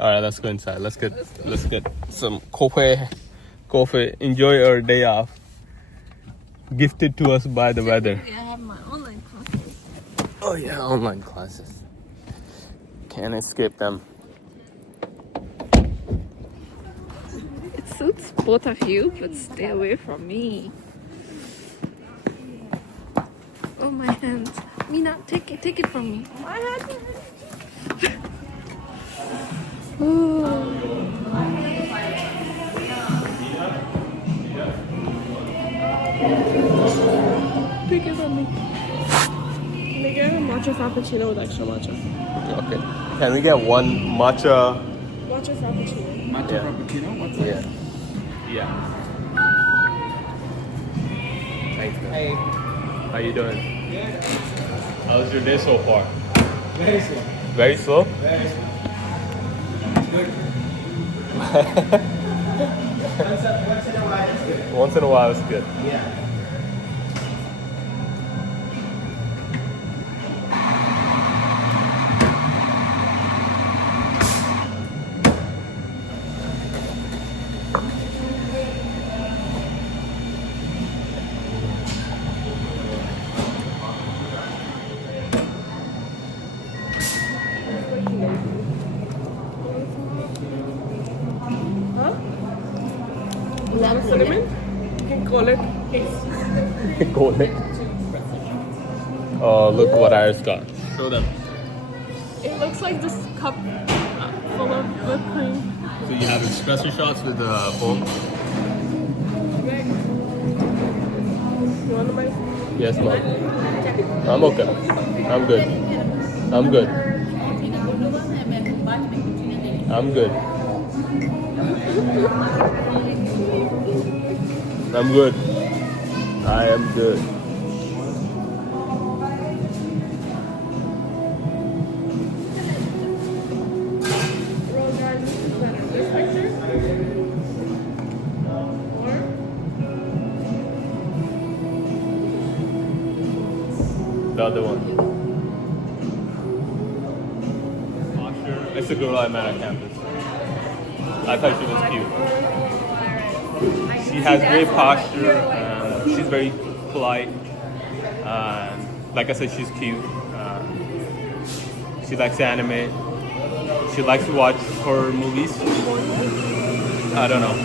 All right, let's go inside. Let's get some coffee. Enjoy our day off. Gifted to us by the weather. I have my online classes. Oh yeah, online classes. Can't escape them. It suits both of you, but stay away from me. Oh, my hands. Mina, take it from me. My hand. Take it from me. Can I get a matcha frappuccino with extra matcha? Okay. Can we get one matcha? Matcha frappuccino. Matcha frappuccino? What's that? Yeah. Thanks, man. Hey. How you doing? How's your day so far? Very slow. Very slow? Very slow. Good. Once in a while it's good. Once in a while it's good. Yeah. Is that a cinnamon? You can call it taste. Golden. Oh, look what Iris got. Show them. It looks like this cup full of whipped cream. So you have espresso shots with the foam? You want to buy? Yes, ma'am. I'm okay. I'm good. I'm good. I'm good. I'm good. I am good. Roll guys, this is better. This picture? Or? The other one. It's a girl I met on campus. I thought she was cute. She has great posture. She's very polite. Like I said, she's cute. She likes anime. She likes to watch horror movies. I don't know.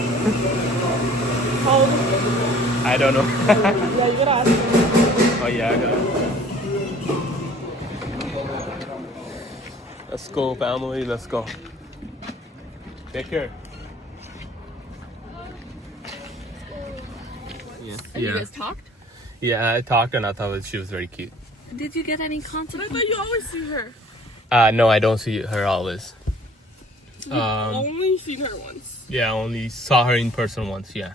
How old is I don't know. it? Yeah, you gotta ask her. Oh yeah, I got it. Let's go, family. Let's go. Take care. Yeah. You guys talked? Yeah, I talked and I thought she was very cute. Did you get any But I content? thought you always see her. No, I don't see her always. You've only seen her once. Yeah, I only saw her in person once. Yeah.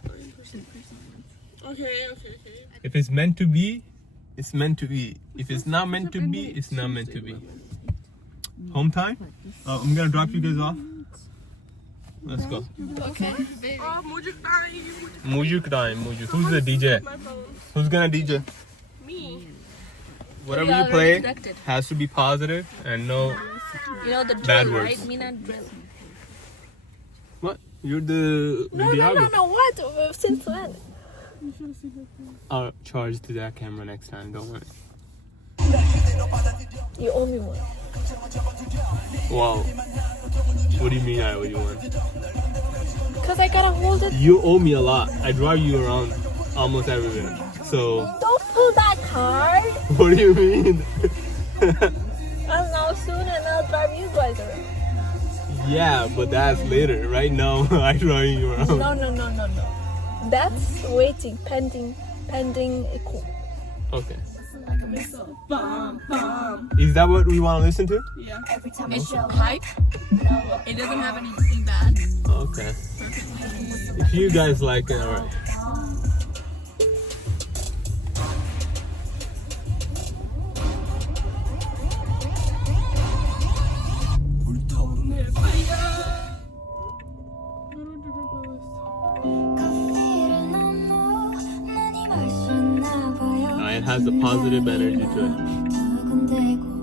Okay. If it's meant to be, it's meant to be. If it's not meant to be, it's not meant to be. Home time? I'm gonna drop you guys off. Let's go. Okay. Mujuk time. Mujuk time. Mujuk. Who's the DJ? My phone. Who's gonna DJ? Me. Whatever We you already play deducted. has to be positive and no. You know the Bad drill, words. right? Mina drill. What? You're the videographer. No. What? Since when? I'll charge to that camera next time. Don't worry. You owe me one. Wow. What do you mean I owe you one? Because I gotta hold it. You owe me a lot. I drive you around almost everywhere. So Don't pull that card. what do you mean? I'm now soon and I'll drive you guys around. Yeah, but that's later. Right now, I drive you around. No. That's waiting, pending. Okay. Is that what we want to listen to? Yeah. It's hype. It doesn't have anything bad. Okay. If you guys like it, alright. It has a positive energy to it.